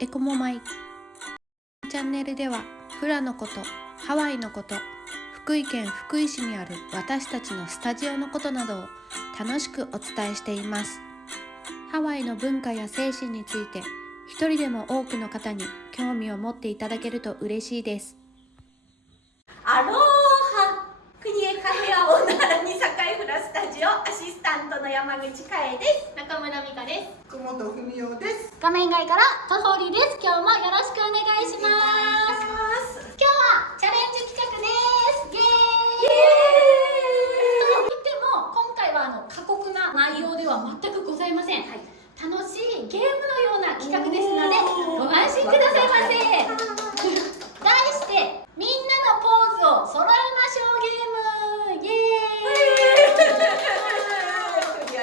エコモマイチャンネルではフラのこと、ハワイのこと、福井県福井市にある私たちのスタジオのことなどを楽しくお伝えしています。ハワイの文化や精神について一人でも多くの方に興味を持っていただけると嬉しいです。アローハ、国へカフェアオナラに堺フラスタジオアシスタントの山口かえです。中村美香です。福本文雄です。画面外からトホリです。今日もよろしくお願いします。今日はチャレンジ企画です。イエーイ。と言っても今回は過酷な内容では全くございません。楽しいゲームのような企画ですのでご安心くださいませ。題してみんなのポーズを揃えましょうゲーム。イエー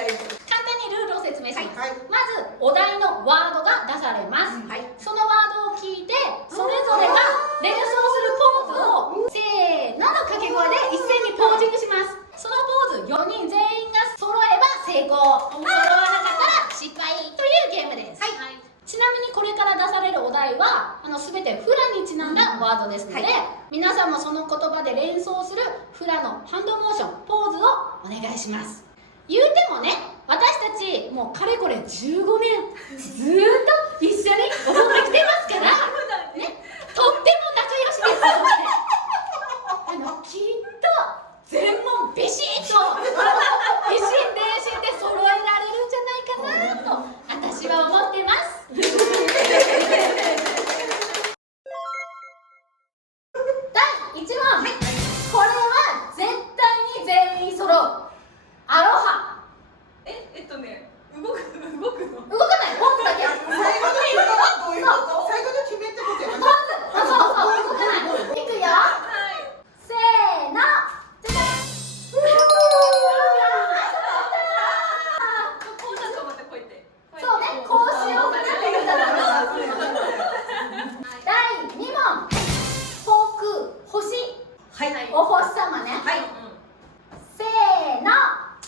イ。簡単にルールを説明します。まずお題のワードが出されます。そのワードを聞いてそれぞれが連想するポーズをせーのの掛け声で一斉にポージングします。そのポーズ4人全員が揃えば成功、揃わなかったら失敗というゲームです。ちなみにこれから出されるお題は全てフラにちなんだワードですので、皆さんもその言葉で連想するフラのハンドモーション、ポーズをお願いします。言うてもね、私たちもうかれこれ15年ずーっと一緒に踊ってきてますからね、とっても仲良しです。きっと全問ビシッと一心伝心で揃えられるんじゃないかなと私は思ってます。第1問、これは絶対に全員揃う。アロハ。動かない、ポーズだけ。最後の決めはどういうこと？最後の決めってことやね。ポーズ。そう動かない。いくよ。せーの。じゃじゃん。そうね、こうしようかなって言ったら。第2問。航空、星。お星様ね。せーの。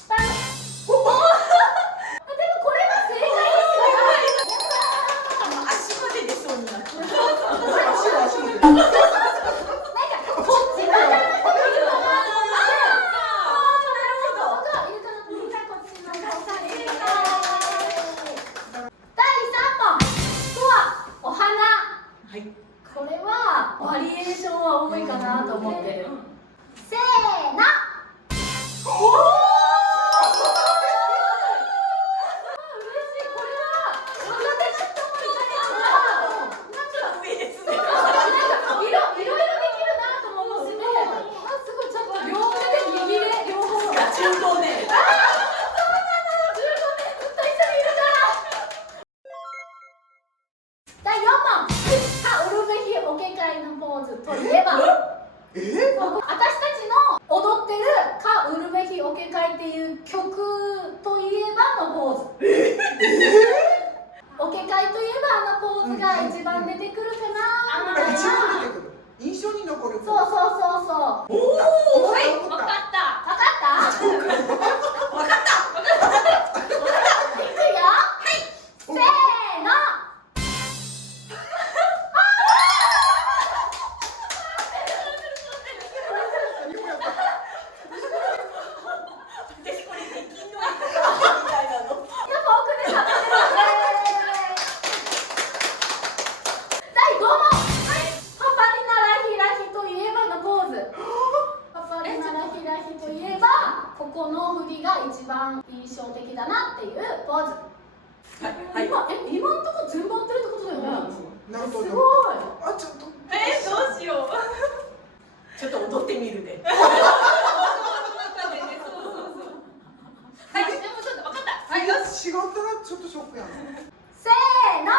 パン。でもこれが正解ですよ。足まで出そうになった。足まで。なんかこっち側から見るのが第3問、とはお花。これはバリエーションは多いかなと思ってる。せーの。第4問、カウルベヒオケ会のポーズといえば、私たちの踊ってるカウルベヒオケ会っていう曲といえばのポーズ。オケ会といえばポーズが一番出てくるかなみたいな。一番出てくる。印象に残る。そう。わかった。いくよ。せーの。ここの振りが一番印象的だなっていうポーズ。今のところ全部合ってるってことだよね。なるほど。すごい。ちょっと。どうしよう。ちょっと踊ってみるで。でもちょっと分かった。違ったらちょっとショックやん。せーの。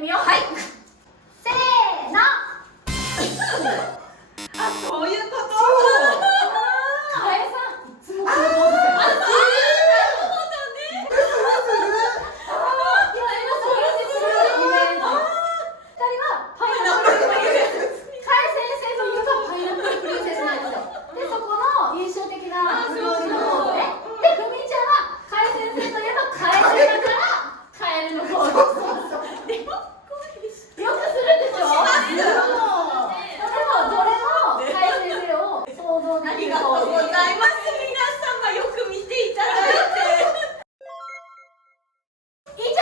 みよう。はい、せーの。あ、そういうこと。かえさん、いつもこのポーズで。なるほどね。ありがとうございます。皆様よく見ていただいて。以上です。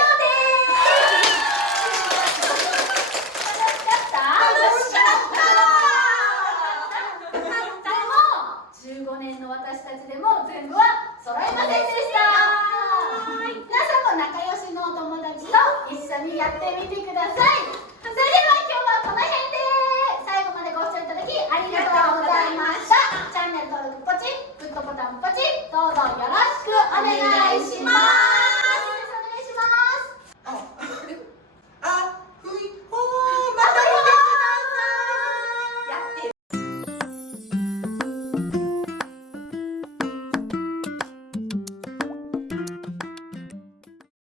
楽しかった？楽しかった。でも15年の私たちでも全部は揃いませんでした。皆さんも仲良しのお友達と一緒にやってみて